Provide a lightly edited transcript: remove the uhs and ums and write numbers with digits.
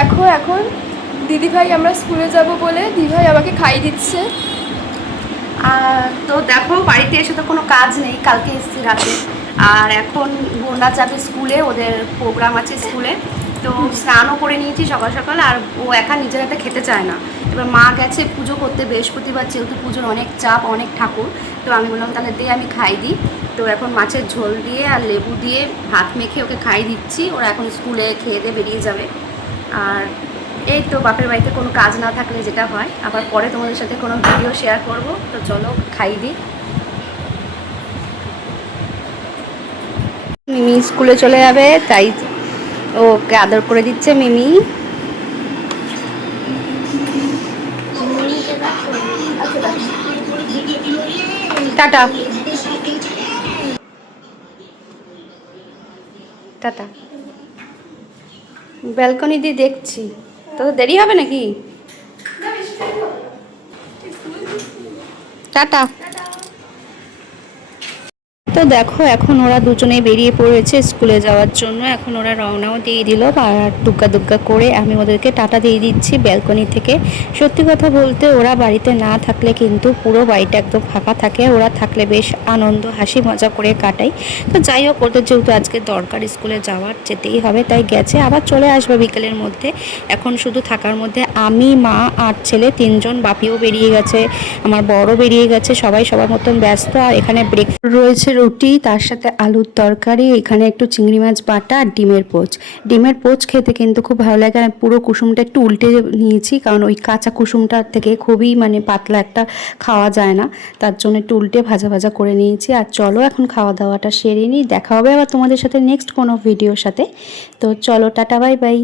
দেখো এখন দিদিভাই আমরা স্কুলে যাব বলে দিদিভাই আমাকে খাইয়ে দিচ্ছে। তো দেখো বাড়িতে এসে তো কোনো কাজ নেই, কালকে এসেছি রাতে। আর এখন বোনা যাবে স্কুলে, ওদের প্রোগ্রাম আছে স্কুলে। তো স্নানও করে নিয়েছি সকাল সকাল, আর ও একা নিজের হাতে খেতে চায় না। এবার মা গেছে পুজো করতে বৃহস্পতিবার, যেহেতু পুজোর অনেক চাপ, অনেক ঠাকুর। তো আমি বললাম তাহলে দিয়ে আমি খাই দিই। তো এখন মাছের ঝোল দিয়ে আর লেবু দিয়ে ভাত মেখে ওকে খাই দিচ্ছি। ওরা এখন স্কুলে খেয়ে দিয়ে বেরিয়ে যাবে। আর এই তো বাপের বাড়িতে কোনো কাজ না থাকলে যেটা হয়, আবার পরে তোমাদের সাথে কোনো ভিডিও শেয়ার করব। তো চলো খাই দিই। মিমি স্কুলে চলে যাবে, তাই ওকে আদর করে দিচ্ছে মিমি। Tata tata. ব্যালকনি দিয়ে দেখছি, তো দেরি হবে নাকি? টাটা। তো দেখো এখন ওরা দুজনে বেরিয়ে পড়েছে স্কুলে যাওয়ার জন্য। এখন ওরা রওনাও দিয়ে দিল, আর দুগ্গা দুগ্গা করে আমি ওদেরকে টাটা দিয়ে দিচ্ছি ব্যালকনি থেকে। সত্যি কথা বলতে ওরা বাড়িতে না থাকলে কিন্তু পুরো বাড়িটা একদম ফাঁকা থাকে, ওরা থাকলে বেশ আনন্দ হাসি মজা করে কাটাই। তো যাই হোক, ওদের যেহেতু আজকে দরকার স্কুলে যাওয়ার, যেতেই হবে, তাই গেছে, আবার চলে আসবে বিকেলের মধ্যে। এখন শুধু থাকার মধ্যে আমি, মা আর ছেলে তিনজন, বাপিও বেরিয়ে গেছে, আমার বড় বেরিয়ে গেছে, সবাই সবার মতন ব্যস্ত। আর এখানে ব্রেকফাস্ট রয়েছে রুটি, তার সাথে আলুর তরকারি, এখানে একটু চিংড়ি মাছ বাটা আর ডিমের পোচ। ডিমের পোচ খেতে কিন্তু খুব ভালো লাগে। আর পুরো কুসুমটা একটু উল্টে নিয়েছি, কারণ ওই কাঁচা কুসুমটার থেকে খুবই পাতলা একটা খাওয়া যায় না, তার জন্য একটু উল্টে ভাজা ভাজা করে নিয়েছি। আর চলো এখন খাওয়া দাওয়াটা সেরে নিই, দেখা হবে আবার তোমাদের সাথে নেক্সট কোনো ভিডিওর সাথে। তো চলো টাটা, বাই বাই।